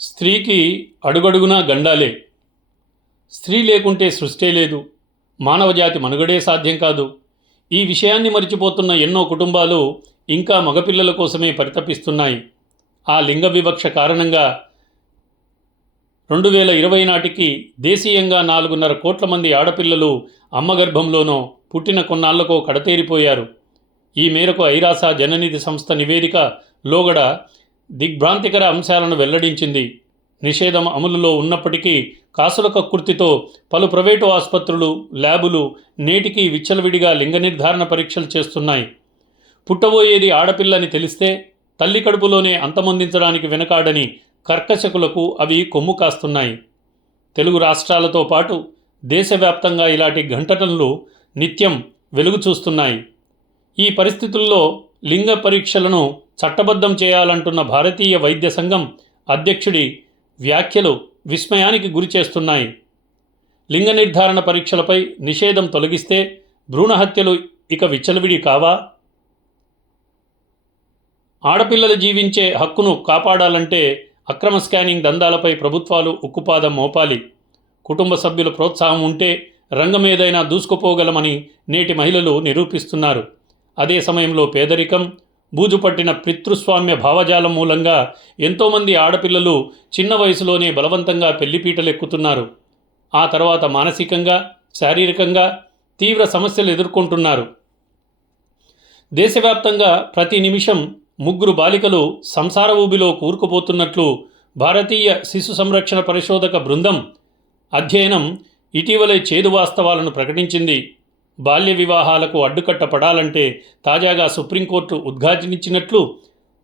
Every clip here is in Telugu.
స్త్రీకి అడుగడుగునా గండాలే. స్త్రీ లేకుంటే సృష్టే లేదు, మానవజాతి మనుగడే సాధ్యం కాదు. ఈ విషయాన్ని మరిచిపోతున్న ఎన్నో కుటుంబాలు ఇంకా మగపిల్లల కోసమే పరితపిస్తున్నాయి. ఆ లింగ వివక్ష కారణంగా 2020 నాటికి దేశీయంగా 4.5 కోట్ల మంది ఆడపిల్లలు అమ్మగర్భంలోనో పుట్టిన కొన్నాళ్లకో కడతేరిపోయారు. ఈ మేరకు ఐరాస జననిధి సంస్థ నివేదిక లోగడ దిగ్భ్రాంతికర అంశాలను వెల్లడించింది. నిషేధం అమలులో ఉన్నప్పటికీ కాసుల కక్కుర్తితో పలు ప్రైవేటు ఆసుపత్రులు, ల్యాబులు నేటికీ విచ్చలవిడిగా లింగ నిర్ధారణ పరీక్షలు చేస్తున్నాయి. పుట్టబోయేది ఆడపిల్లని తెలిస్తే తల్లి కడుపులోనే అంతమొందించడానికి వెనకాడని కర్కశకులకు అవి కొమ్ము కాస్తున్నాయి. తెలుగు రాష్ట్రాలతో పాటు దేశవ్యాప్తంగా ఇలాంటి ఘటనలు నిత్యం వెలుగు చూస్తున్నాయి. ఈ పరిస్థితుల్లో లింగ పరీక్షలను చట్టబద్ధం చేయాలంటున్న భారతీయ వైద్య సంఘం అధ్యక్షుడి వ్యాఖ్యలు విస్మయానికి గురి చేస్తున్నాయి. లింగ నిర్ధారణ పరీక్షలపై నిషేధం తొలగిస్తే భ్రూణ హత్యలు ఇక విచ్చలవిడి కావా? ఆడపిల్లలు జీవించే హక్కును కాపాడాలంటే అక్రమ స్కానింగ్ దందాలపై ప్రభుత్వాలు ఉక్కుపాదం మోపాలి. కుటుంబ సభ్యుల ప్రోత్సాహం ఉంటే రంగమేదైనా దూసుకుపోగలమని నేటి మహిళలు నిరూపిస్తున్నారు. అదే సమయంలో పేదరికం, బూజుపట్టిన పితృస్వామ్య భావజాలం మూలంగా ఎంతోమంది ఆడపిల్లలు చిన్న వయసులోనే బలవంతంగా పెళ్లిపీటలెక్కుతున్నారు. ఆ తర్వాత మానసికంగా, శారీరకంగా తీవ్ర సమస్యలు ఎదుర్కొంటున్నారు. దేశవ్యాప్తంగా ప్రతి నిమిషం 3 బాలికలు సంసార ఊబిలో కూరుకుపోతున్నట్లు భారతీయ శిశు సంరక్షణ పరిశోధక బృందం అధ్యయనం ఇటీవలే చేదు వాస్తవాలను ప్రకటించింది. బాల్య వివాహాలకు అడ్డుకట్ట పడాలంటే తాజాగా సుప్రీంకోర్టు ఉద్ఘాటించినట్లు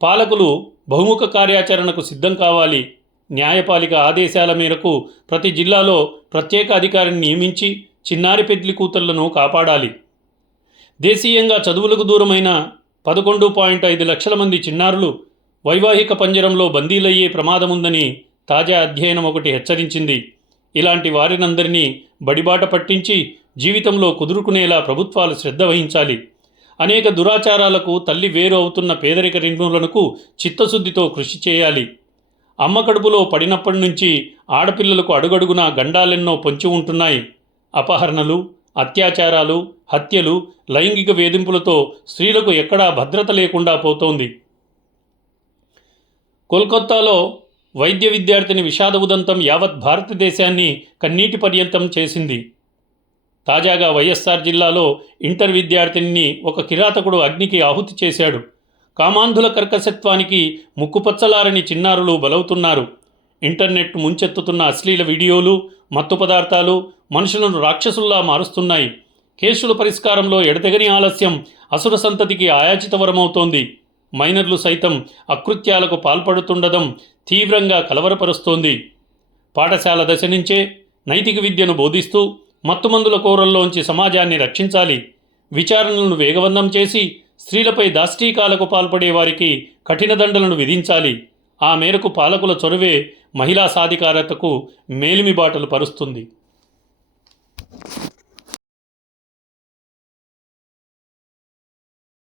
పాలకులు బహుముఖ కార్యాచరణకు సిద్ధం కావాలి. న్యాయపాలిక ఆదేశాల మేరకు ప్రతి జిల్లాలో ప్రత్యేక అధికారిని నియమించి చిన్నారి పెద్లి కూతుళ్లను కాపాడాలి. దేశీయంగా చదువులకు దూరమైన 11.5 లక్షల మంది చిన్నారులు వైవాహిక పంజరంలో బందీలయ్యే ప్రమాదముందని తాజా అధ్యయనం ఒకటి హెచ్చరించింది. ఇలాంటి వారినందరినీ బడిబాట పట్టించి జీవితంలో కుదురుకునేలా ప్రభుత్వాలు శ్రద్ధ వహించాలి. అనేక దురాచారాలకు తల్లి వేరు అవుతున్న పేదరిక నిర్మూలనకు చిత్తశుద్ధితో కృషి చేయాలి. అమ్మ కడుపులో పడినప్పటి నుంచి ఆడపిల్లలకు అడుగడుగునా గండాలెన్నో పొంచి ఉంటున్నాయి. అపహరణలు, అత్యాచారాలు, హత్యలు, లైంగిక వేధింపులతో స్త్రీలకు ఎక్కడా భద్రత లేకుండా పోతోంది. కోల్కతాలో వైద్య విద్యార్థిని విషాద ఉదంతం యావత్ భారతదేశాన్ని కన్నీటి పర్యంతం చేసింది. తాజాగా వైఎస్ఆర్ జిల్లాలో ఇంటర్ విద్యార్థిని ఒక కిరాతకుడు అగ్నికి ఆహుతి చేశాడు. కామాంధుల కర్కశత్వానికి ముక్కుపచ్చలారని చిన్నారులు బలవుతున్నారు. ఇంటర్నెట్ ముంచెత్తుతున్న అశ్లీల వీడియోలు, మత్తు పదార్థాలు మనుషులను రాక్షసుల్లా మారుస్తున్నాయి. కేసుల పరిష్కారంలో ఎడతెగని ఆలస్యం అసుర సంతతికి ఆయాచిత వరమవుతోంది. మైనర్లు సైతం అకృత్యాలకు పాల్పడుతుండడం తీవ్రంగా కలవరపరుస్తోంది. పాఠశాల దశ నుంచే నైతిక విద్యను బోధిస్తూ మత్తుమందుల కోరల్లోంచి సమాజాన్ని రక్షించాలి. విచారణలను వేగవంతం చేసి స్త్రీలపై దాష్టీకాలకు పాల్పడే వారికి కఠిన దండలను విధించాలి. ఆ మేరకు పాలకుల చొరవే మహిళా సాధికారతకు మేలిమి బాటలు పరుస్తుంది.